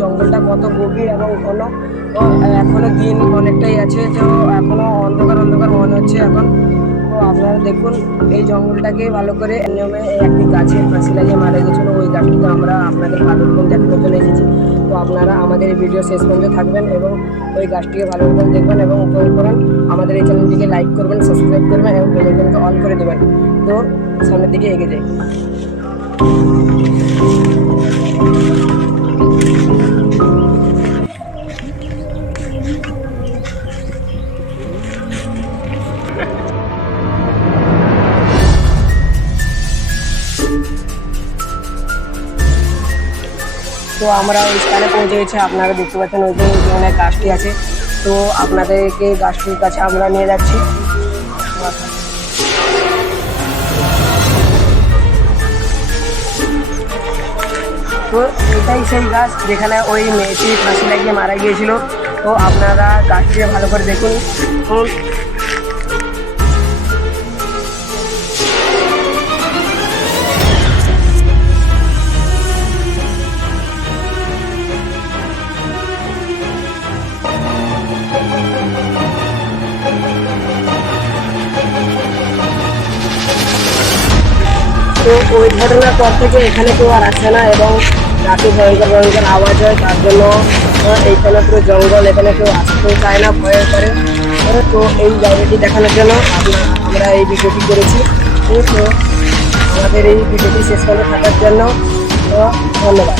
জঙ্গলটা কত গভীর এবং ঘন। তো এখনো দিন অনেকটাই আছে, তো এখনো অন্ধকার অন্ধকার মনে হচ্ছে এখন। তো আপনারা দেখুন এই জঙ্গলটাকে ভালো করে নিয়মে একটি গাছের ফাঁসি লাগিয়ে মারা গেছিলো, ওই গাছটিকে আমরা আপনাদের ভালো রকম দেখানোর জন্য এসেছি। তো আপনারা আমাদের এই ভিডিও শেষ পর্যন্ত থাকবেন এবং ওই গাছটিকে ভালো রকম দেখবেন এবং উপভোগ করুন। আমাদের এই চ্যানেলটিকে লাইক করবেন, সাবস্ক্রাইব করবেন এবং বেল আইকনকে অন করে দেবেন। তো সামনের দিকে এগিয়ে যাই। তো আমরা ওই স্থানে পৌঁছে গেছি, আপনারা দেখতে পাচ্ছেন ওই যেখানে গাছটি আছে। তো আপনাদেরকে গাছটির কাছে আমরা নিয়ে যাচ্ছি। তো এটাই সেই গাছ যেখানে ওই মেয়েটি ফাঁসি লাগিয়ে মারা গিয়েছিল। তো আপনারা গাছটিকে ভালো করে দেখুন। তো ওই ঘটনার পর থেকে এখানে কেউ আর আসে না এবং রাতে ভয়ঙ্কর ভয়ঙ্কর আওয়াজ হয়, তার জন্য এইখানে পুরো জঙ্গল, এখানে কেউ আসতেও চায় না, ভয় করে। তো এই জায়গাটি দেখানোর জন্য আমরা এই ভিডিওটি করেছি। তো আমাদের এই ভিডিওটি শেষ পর্যন্ত থাকার জন্য ধন্যবাদ।